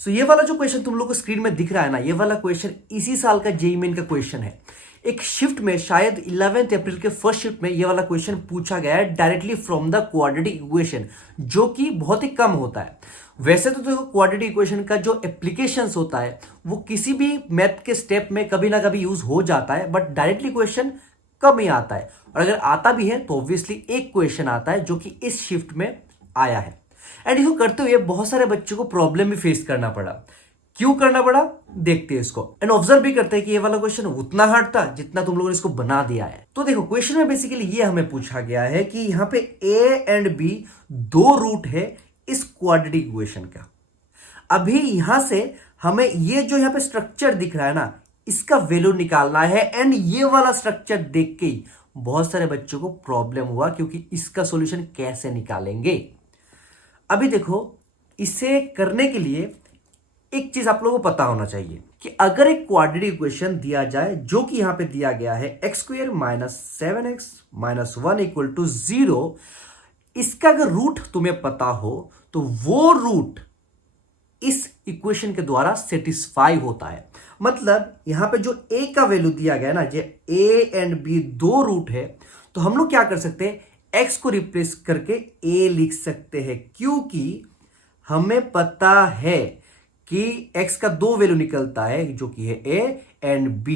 सो ये वाला जो क्वेश्चन तुम लोग को स्क्रीन में दिख रहा है ना, ये वाला क्वेश्चन इसी साल का जेईई मेन का क्वेश्चन है। एक शिफ्ट में शायद 11 अप्रैल के फर्स्ट शिफ्ट में ये वाला क्वेश्चन पूछा गया है directly from the quadratic equation, जो कि बहुत ही कम होता है। वैसे तो देखो क्वाड्रेटिक इक्वेशन का जो एप्लीकेशंस होता है वो किसी भी मैथ के स्टेप में कभी ना कभी यूज हो जाता है, बट डायरेक्टली क्वेश्चन कम ही आता है। और अगर आता भी है तो ऑब्वियसली एक क्वेश्चन आता है जो कि इस शिफ्ट में आया है। एंड इसको करते हुए बहुत सारे बच्चों को प्रॉब्लम भी फेस करना पड़ा। क्यों करना पड़ा देखते हैं इसको, एंड ऑब्जर्व भी करते हैं कि ये वाला क्वेश्चन उतना हार्ड था जितना तुम लोगों ने इसको बना दिया है। तो देखो क्वेश्चन में बेसिकली ये हमें पूछा गया है कि यहां पे ए एंड बी दो रूट है इस क्वाड्रेटिक इक्वेशन का। अभी यहां से हमें ये जो यहां पे स्ट्रक्चर दिख रहा है ना, इसका वैल्यू निकालना है। एंड ये वाला स्ट्रक्चर देख के ही बहुत सारे बच्चों को प्रॉब्लम हुआ क्योंकि इसका सॉल्यूशन कैसे निकालेंगे। अभी देखो इसे करने के लिए एक चीज आप लोगों को पता होना चाहिए कि अगर एक क्वाड्रेटिक इक्वेशन दिया जाए जो कि यहां पे दिया गया है x square minus 7x minus 1 equal to 0, इसका अगर रूट तुम्हें पता हो तो वो रूट इस इक्वेशन के द्वारा सेटिस्फाई होता है। मतलब यहां पे जो a का वैल्यू दिया गया है ना, जो a एंड b दो रूट है, तो हम लोग क्या कर सकते हैं, x को रिप्लेस करके a लिख सकते हैं, क्योंकि हमें पता है कि x का दो वैल्यू निकलता है जो कि है a एंड b,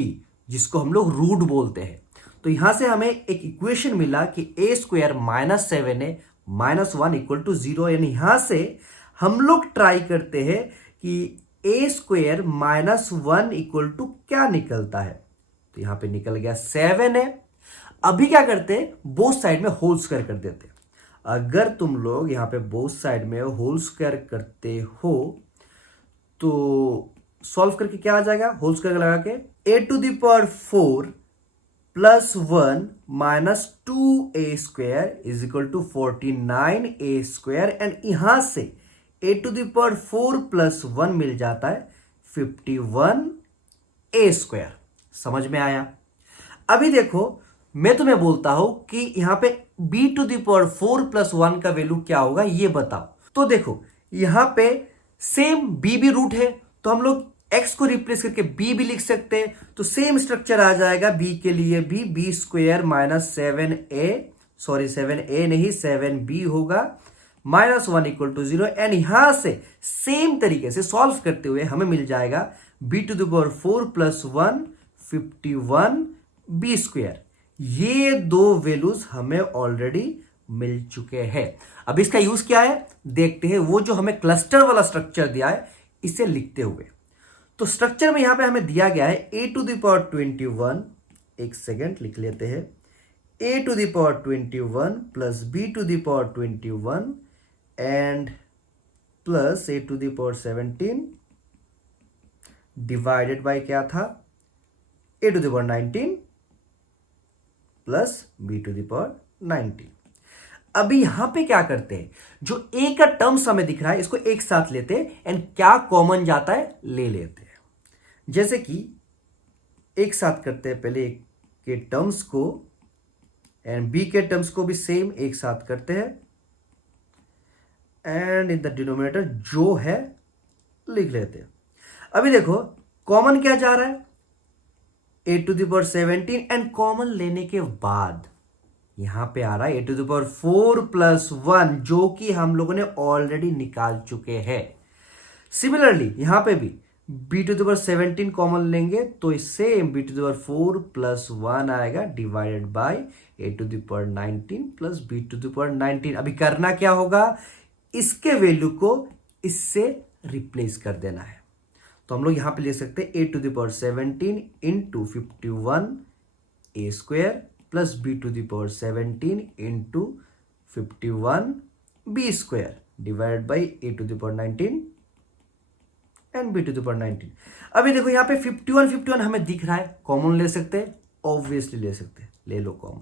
जिसको हम लोग रूट बोलते हैं। तो यहां से हमें एक इक्वेशन मिला कि a square minus 7a minus 1 equal to 0। यानी यहां से हम लोग ट्राई करते हैं कि a square minus 1 equal to क्या निकलता है। तो यहां पे निकल गया 7 है। अभी क्या करते हैं, बोथ साइड में होल स्क्वायर कर देते हैं। अगर तुम लोग यहां पे बोथ साइड में होल स्क्वायर करते हो तो सॉल्व करके क्या आ जाएगा, होल स्क्वायर लगा के a to the power 4 plus 1 minus 2a square is equal to 49a square. And यहां से a to the power 4 plus 1 मिल जाता है 51a स्क्वायर। समझ में आया। अभी देखो मैं तुम्हें बोलता हूं कि यहां पे b to the power 4 plus 1 का वैल्यू क्या होगा ये बताओ। तो देखो यहां पे सेम b भी रूट है, तो हम लोग x को रिप्लेस करके b भी लिख सकते हैं। तो सेम स्ट्रक्चर आ जाएगा b के लिए भी, b स्क्वायर माइनस 7a नहीं 7b होगा माइनस 1 इक्वल टू 0। एंड यहां से सेम तरीके से सॉल्व करते हुए हमें मिल जाएगा b to the power 4 plus 1 51b square. ये दो वैल्यूज हमें ऑलरेडी मिल चुके हैं। अब इसका यूज क्या है देखते हैं, वो जो हमें क्लस्टर वाला स्ट्रक्चर दिया है इसे लिखते हुए। तो स्ट्रक्चर में यहां पे हमें दिया गया है a टू द पावर 21, एक सेकेंड लिख लेते हैं, a to the power 21 plus b to the power 21 and plus a to the power 17 divided by क्या था, a to the power 19 plus b to the power 19। अभी यहां पे क्या करते हैं, जो a का टर्म्स हमें दिख रहा है इसको एक साथ लेते हैं एंड क्या कॉमन जाता है ले लेते हैं। जैसे कि एक साथ करते हैं पहले a के टर्म्स को एंड b के टर्म्स को भी सेम एक साथ करते हैं एंड इन द डिनोमिनेटर जो है लिख लेते हैं। अभी देखो कॉमन क्या जा रहा है, a to the power 17 and common लेने के बाद यहां पे आ रहा है a to the power 4 plus 1 जो कि हम लोगों ने ऑलरेडी निकाल चुके हैं। सिमिलरली यहां पे भी b to the power 17 common लेंगे तो इससे b to the power 4 plus 1 आएगा divided by a to the power 19 plus b to the power 19। अभी करना क्या होगा, इसके वैल्यू को इससे रिप्लेस कर देना है। तो हम लोग यहां पे ले सकते हैं a to the power 17 into 51a square plus b to the power 17 into 51b square divided by a to the power 19 and b to the power 19। अभी देखो यहाँ पे 51 हमें दिख रहा है, कॉमन ले सकते हैं, ऑब्वियसली ले सकते हैं, ले लो कॉमन।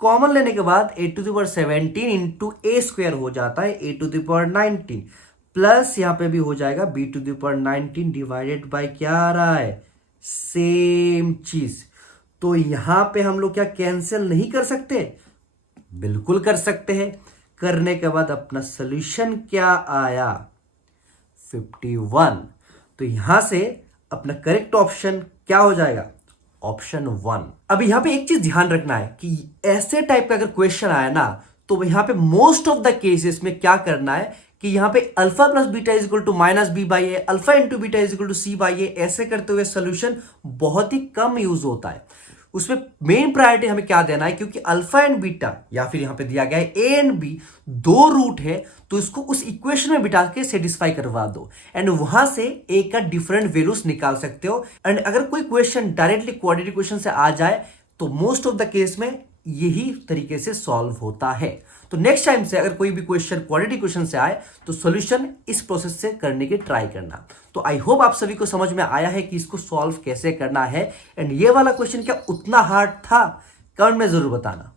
कॉमन लेने के बाद a to the power 17 into a square हो जाता है a to the power 19 plus यहाँ पे भी हो जाएगा b to the power 19 divided by क्या आ रहा है, सेम चीज। तो यहां पे हम लोग क्या कैंसिल नहीं कर सकते, बिल्कुल कर सकते हैं। करने के बाद अपना सॉल्यूशन क्या आया 51। तो यहां से अपना करेक्ट ऑप्शन क्या हो जाएगा? ऑप्शन 1। अब यहां पे एक चीज ध्यान रखना है कि ऐसे टाइप का अगर क्वेश्चन आया ना, तो यहां पे मोस्ट ऑफ द केसेस में क्या करना है कि यहां पे alpha plus beta is equal to minus b by a, alpha into beta is equal to c by a, ऐसे करते हुए सोल्यूशन बहुत ही कम यूज होता है। उसमें मेन प्रायोरिटी हमें क्या देना है, क्योंकि अल्फा एंड बीटा या फिर यहां पे दिया गया है ए एंड बी, दो रूट है, तो इसको उस इक्वेशन में बिठा के सेटिस्फाई करवा दो एंड वहां से ए का डिफरेंट वैल्यूज निकाल सकते हो। एंड अगर कोई क्वेश्चन डायरेक्टली क्वाड्रेटिक क्वेश्चन से आ जाए तो मोस्ट ऑफ द केस में यही तरीके से सॉल्व होता है। तो नेक्स्ट टाइम से अगर कोई भी क्वेश्चन क्वाड्रेटिक क्वेश्चन से आए तो सॉल्यूशन इस प्रोसेस से करने की ट्राई करना। तो आई होप आप सभी को समझ में आया है कि इसको सॉल्व कैसे करना है। एंड ये वाला क्वेश्चन क्या उतना हार्ड था? कमेंट में जरूर बताना।